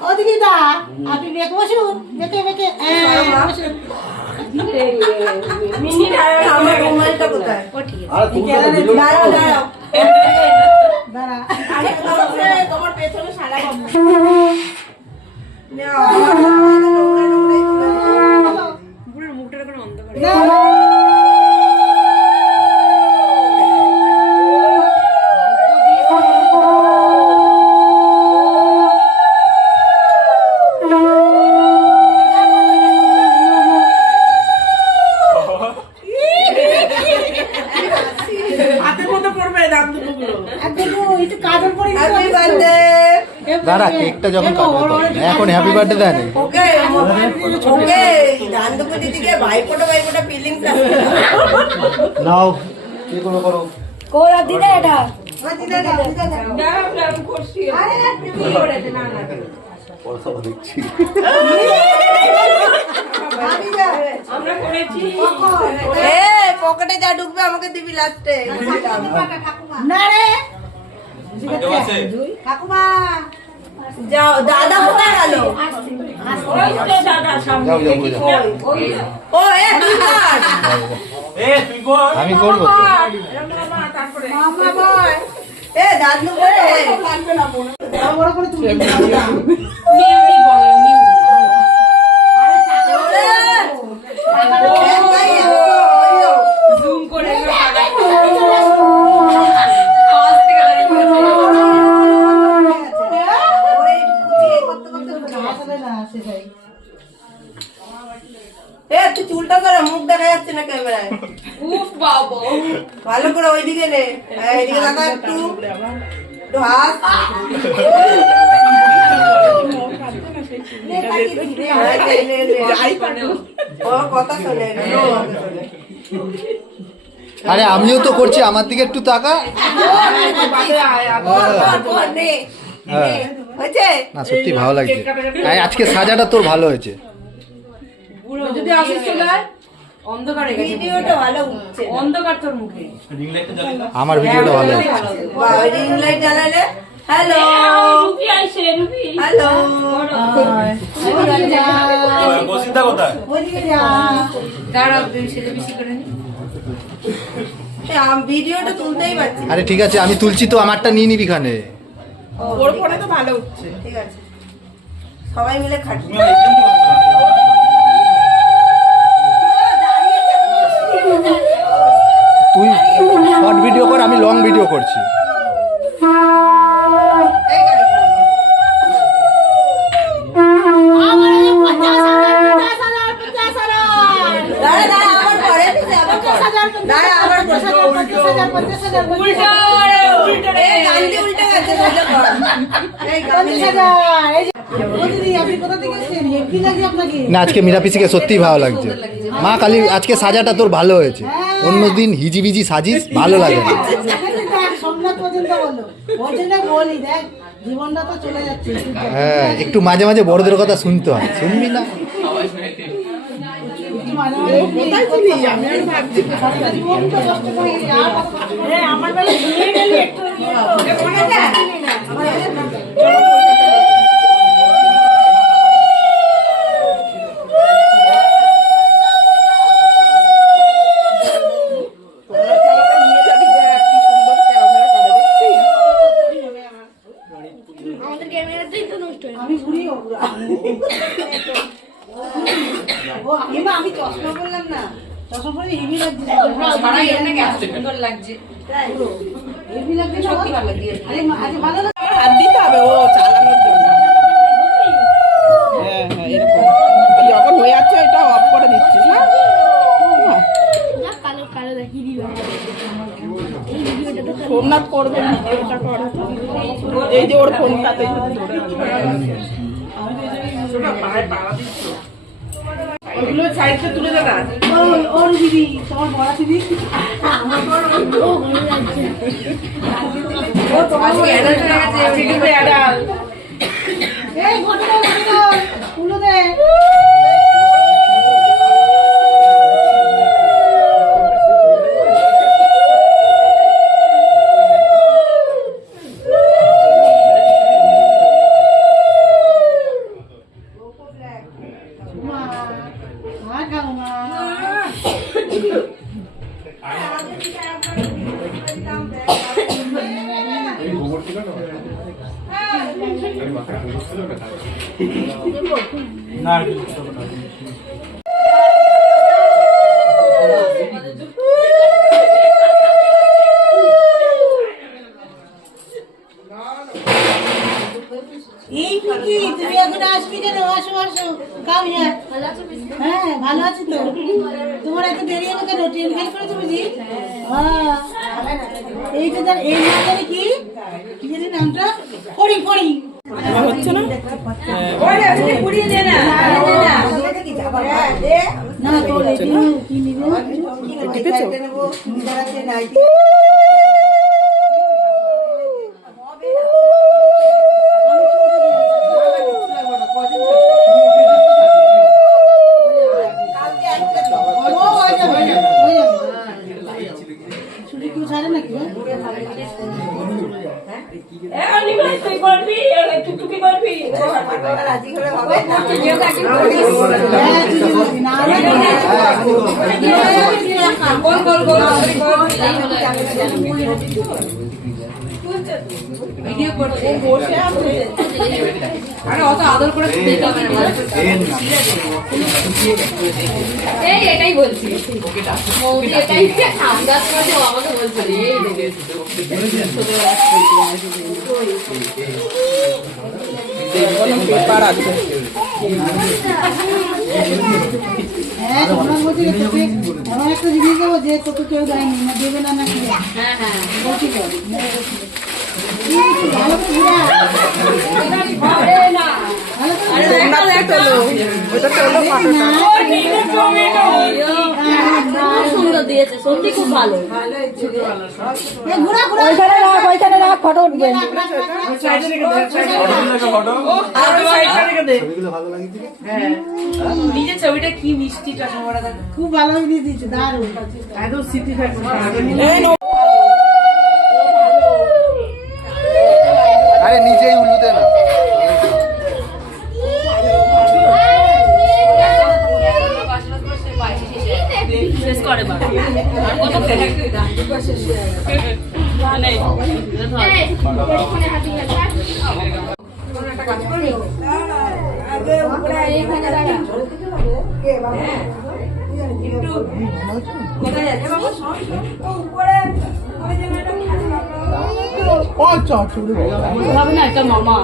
ওদিকে দা আপনি বেঁকে বসুন বেঁকে বেঁকে হ্যাঁ, বসুন। দাঁড়া কেকটা যখন দেখো, কাটবে তখন। এখন হ্যাপি বার্থডে দেয় নি ওকে ফিলিংস নাও কি করো করো দিদা দাও, দিদা দাও। পয়সা দেখছি ভাবি যা। এ, পকেটে যা ঢুকবে আমাকে দিবি লাস্টে না রে। ঠাকুমা যাও দাদা কোথায় গেল? আমি করব এ দাদু করে বড় বড় করে তুমি এ চুলটা করে মুখ দেখা যাচ্ছে না ক্যামেরায়। ভালো করে ওইদিকে নে। হ্যাঁ, এইদিকে লাগা একটু। একটু হাত। কথা শোনে। আরে আমিও তো করছি আমার দিকে একটু তাকা। নে। হ্যাঁ। না সত্যি ভালো লাগছে। আর আজকে সাজাটা তোর ভালো হয়েছে। যদি আসিস চলে আয়। ভিডিওটা ভালো উঠছে। অন্ধকার তোর মুখে। আমার ভিডিওটা ভালো রিং লাইট জ্বালালে। হ্যালো হ্যালো বসিতা কোথায় ওইদিকে যা দাঁড়াও তুমি বেশি করে নি। ভিডিওটা তুলতেই পারছি আরে ঠিক আছে আমি তুলছি তো আমারটা নিয়ে নিবি খানে ওর ফোনে তো ভালো উঠছে। ঠিক আছে। সবাই মিলে খাটছি হেভি ভিডিও করছি। না, আজকে মীরাপিসিকে সত্যিই ভালো লাগছে। মা কালী আজকে সাজাটা তোর ভালো হয়েছে। অন্যদিন হিজিবিজি সাজিস, ভালো লাগে। না বলি হ্যাঁ একটু মাঝে মাঝে বড়দের কথা শুনতে হয়। শুনবি না? মাঝে কোথায় ছিলি আমি আর ভাবছি সারাটা জীবন তো কষ্ট করে গেছি, আর কত কষ্ট করে? আমার বেলা ভুলে গেলি একটু নিয়ে যাবি দেখ কি সুন্দর ক্যামেরা কাটা দেখছি আমি ঘুরি ও পুরা। ও আমি না আমি চশমা পরলাম না চশমা পরে হেভি লাগছে সুন্দর লাগছে হেভি লাগছে না সত্যি ভালো লাগে। আরে মা- আরে ভালো না হাত দিতে হবে ও চালানোর জন্য। হ্যাঁ হ্যাঁ এরকম। যখন হয়ে যাচ্ছে এটা অফ করে দিচ্ছিস না? না, সোমনাথ করবে ভিডিওটা কর। এই যে ওর ফোনটাতে। ওগুলো সাইডে তুলে দে না ওই ওর দিদি তোমার বড় দিদি ভিডিওতে অ্যাডাল এই ঘটনা ঘটনা এই তুমি এখন আসবি আসো আসো। কাম হ্যাঁ। ভালো আছি তো? তোমার এত দেরি কেন? হ্যাঁ। এই তো তার এই কি? কি জানি নামটা ফড়িং ফড়িং। হচ্ছে না? না। যে কি নিবে তুই বলবি না এই এটাই বলছি। এটাই করে আমাকে বলছিল দেখে পেপার হ্যাঁ তোমরা বলছি যে তোকে এমন একটা জিনিস দেবো যে তোকে কেউ দেয়নি দেবে না নাকি বলছি তো খুব সুন্দর দিয়েছে সত্যি খুব ভালো। এই ঘুরা ঘুরা। ওইখানে রাখ ওইখানে রাখ ফটো উঠবে। নিজের ছবিটা কি মিষ্টি খুব ভালো জিনিস দিচ্ছে দারুণ। একদম স্মৃতি থাকবে আরে নিজেই উল্লুতে না শেষ করে বা আর কত খেলে হবে না এটা মামা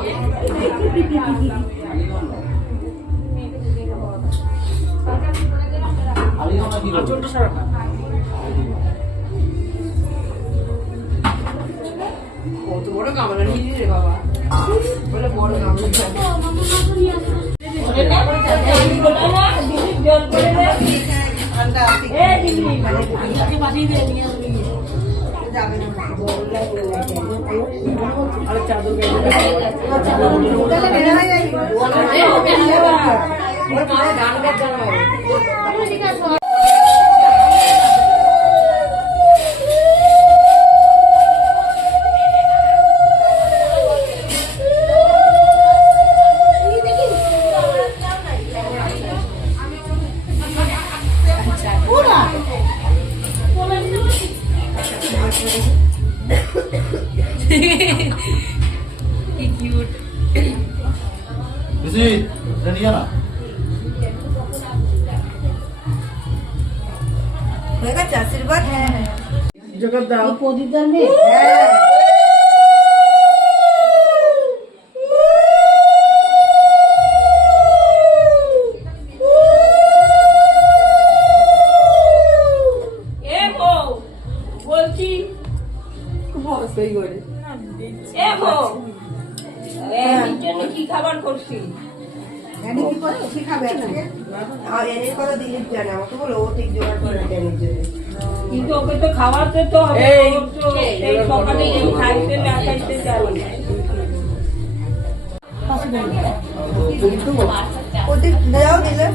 কত বড় গামলা নিয়ে রে বাবা বলে বড় গামলা ঠান্ডা আশীর্বাদ। হ্যাঁ প্রদীপদার মেয়ে এর কি খাবার করছি? এনে কি করে? কি খাবে আজকে? আর এনে কথা দিলীপ জানে আমাকে বলো ও ঠিক জোগাড় করে জন্য। কিন্তু ওকে তো খাওয়াতে তো হবে এই সকালে এই খাইতে না খাইতে যাবে ওদের দেওয়া দিলে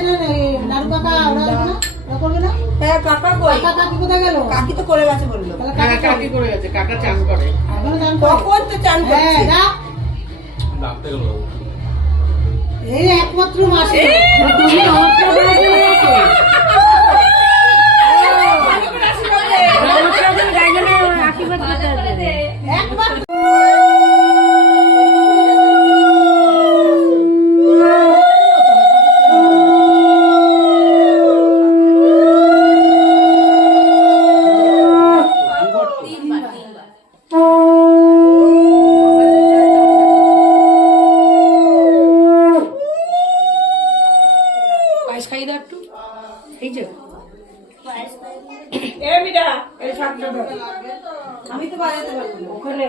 না নাড়ু কাকা ওরা না ওরা করবে হ্যাঁ কই কাকা কোথায় গেল কাকি তো করে গেছে বলল। কাকা কাকি করে গেছে কাকা চান করে। এখনও দান করো। কখন তো চান হ্যাঁ গেল এই একমাত্র মাসে। আমি তো বাজাতে পারব না। ওখানে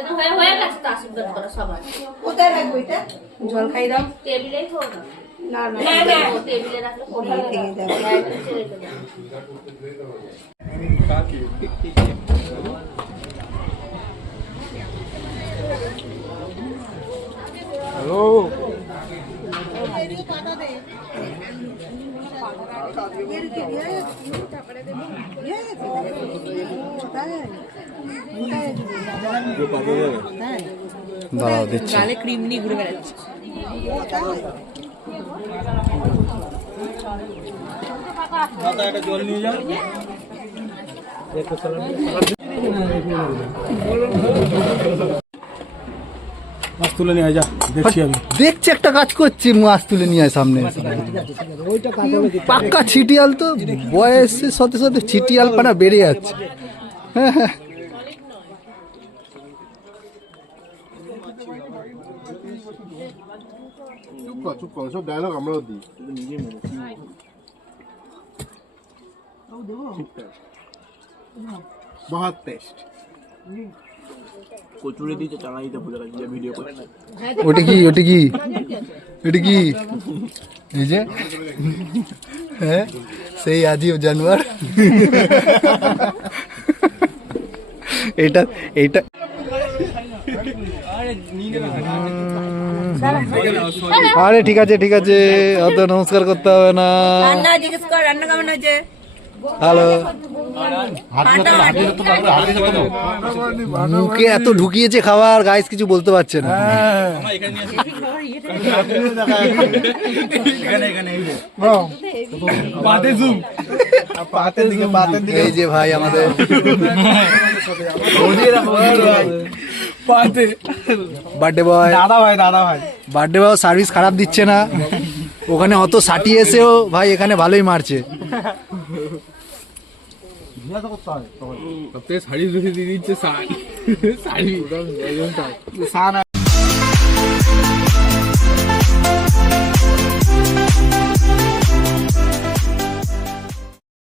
তো হয়ে হয়ে গেছে তো আশীর্বাদ করো সবাই। কোথায় রাখব এটা? জল খাই দাও। টেবিলেই হোক না না। না টেবিলে রাখলে থেকে যাবে। হ্যাঁ, একটু ছেড়ে দেবে। দাঁড়াও দিচ্ছি। গালে ক্রিম নিয়ে ঘুরে বেড়াচ্ছে। জল নিয়ে যাও মাছ তুলে নিয়ে যা দেখছি আমি। দেখছি একটা কাজ করছি মাছ তুলে নিয়ে আয় সামনে। পাক্কা ছিটিয়াল তো বয়সের সাথে সাথে ছিটিয়াল পানা বেড়ে যাচ্ছে। চুপ কর চুপ কর সব ডায়লগ আমরাও দিই বহুত টেস্ট কচুরে দিতে চানা দিতে ভুলে গেছি যে ভিডিও করছি ওটা কি ওটা কি ওটা কি এই যে হ্যাঁ সেই আজীব জানোয়ার এটা এইটা আরে ঠিক আছে ঠিক আছে অত নমস্কার করতে হবে না। হ্যালো। মুখে এত ঢুকিয়েছে খাবার গাইস কিছু বলতে পারছে না। পাতে জুম পাতের দিকে পাতের দিকে এই যে ভাই আমাদের বার্থডে বয়। দাদা ভাই দাদা ভাই। বার্থডে বয় সার্ভিস খারাপ দিচ্ছে না। ওখানে অত ষাটি এসেও ভাই এখানে ভালোই মারছে। দিয়ে দিচ্ছে